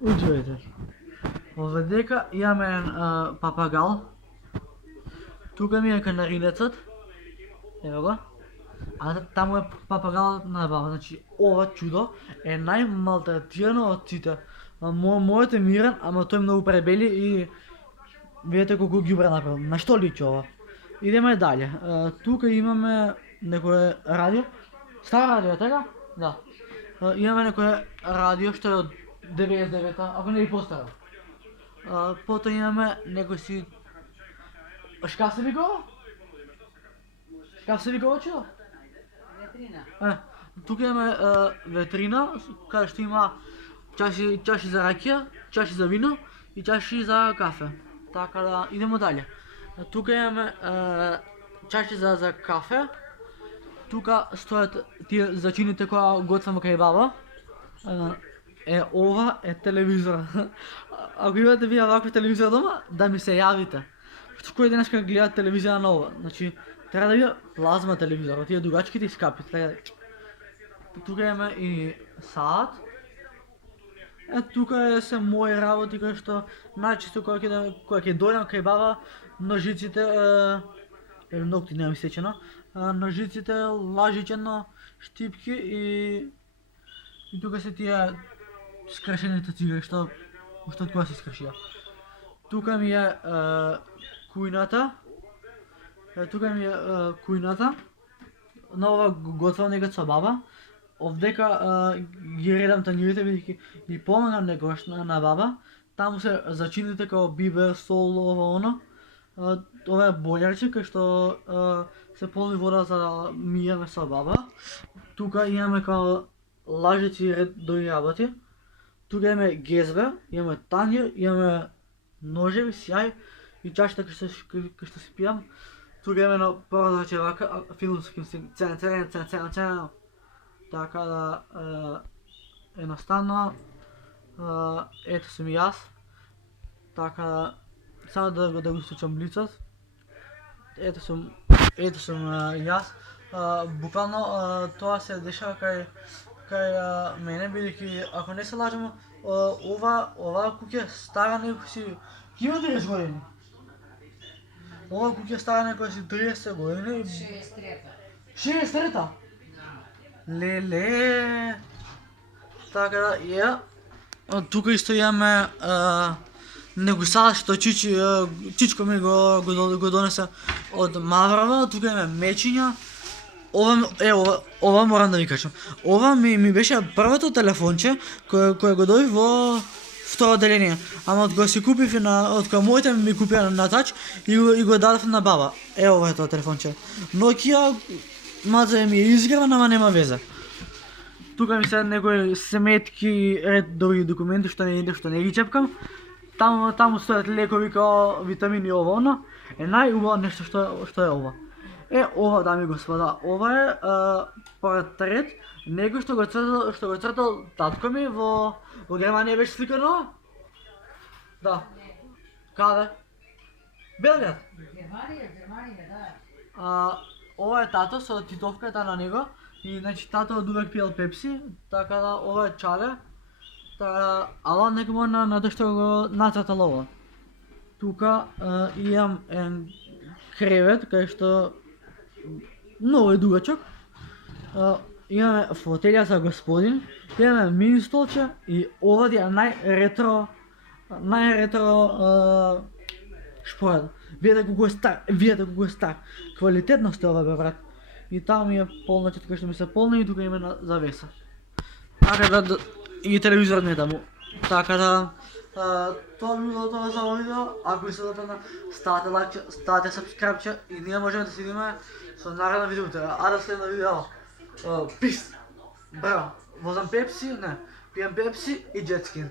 Uživajte. Овдека имаме еден папагал. Тука ми е канаринецът. Ево го. А таму е папагалът на баба. Значи ова чудо е најмалтретирано од сите. Мојот е мирен, ама тој многу пребели и видете колку ѓубре направил. На што личи ова? Идеме дале. Тука имаме некое радио. Стара радио, така? Да. Имаме некое радио што е од 99-та, ако не и постара. Потоа имаме некој си... Шкаф се викува? Шкаф се викува чудо? Витрина. Тука имаме витрина, каде што има чаши за ракија, чаши за вино и чаши за кафе. Така да идемо дале. Тука имаме чаши за кафе. Тука стојат тие зачините која готвам кај баба. Ова е телевизор. Ако имате вие ваков телевизор дома, да ми се јавите. Што кој денеска гледа телевизија на ова? Значи, треба да биде плазма телевизор, тие дугачките и скапи. Тука имаме и саат. Тука е се мои работи кои што најчесто кога ќе дојдам кај баба, ножиците, ногти немам сечено, ножиците, лажичено, штипки и тука се тие скршените цигари што од кога се скршија. Тука ми е кујната. Тука ми е кујната. На ова готвам некад со баба. Овдека ги редам танјирите бидејќи ги помагам некогаш на баба. Таму се зачините како бибер, сол, ова оно. Ова е бољарче кај што се полни вода за да миеме со баба. Тука имаме како лажици и ред други работи. Тука имаме гезбе, имаме танјир, имаме ножеви, сјај и чашите кај што си пијам. Тука имаме на првата чевака, филмским цен. Така да едноставно ето сум и јас. Така да само да го случам блицот. Ето сум јас. Буквално тоа се дешава кај мене, бидејќи ако не се лажам, ова куќа стара некој си... Има 30 години. Ова куќа стара некој си 30 години. 63-та. 63-та? Леле. Така да, ја. Тука исто имаме некој салат што чичко ми го донесе од Маврова. Тука имаме мечиња. Ова морам да ви кажам. Ова ми беше првото телефонче кое го добив во второ одделение. Ама од кога си купив од кога моите ми купија на тач и го дадов на баба. Ова е тоа телефонче. Nokia маза ми е изгреван, ама нема веза. Тука ми се некои сметки, ред други документи што не ги чепкам. Таму стојат лекови као витамини ова оно. Најубаво нешто што е ова. Ова, дами и господа, ова е портрет некој што го цртал татко ми во Германија беше сликано? Да. Каде? Белград. Германија, да. Ова е тато со титовката на него и значи тато од увек пиел пепси, така да ова е чале. Ала нека му на тоа што го нацртал ова. Тука имам еден кревет кај што многу е дугачок. Имаме фотелја за господин, имаме мини столче и ова е најретро шпоред. Видете колку е стар. Квалитетно сте ова бе брат. И таму ми е полночет кај што ми се полни и тука има на завеса. Така да и телевизорот ми е таму. Така да тоа би било тоа за овој видео. Ако ви се допадна, ставате лайк, ставате сабскрајбче и ние можеме да се видиме со наредно видео. А да следно видео. Пис! Браво! Возам пепси, не, пијам пепси и джетскин.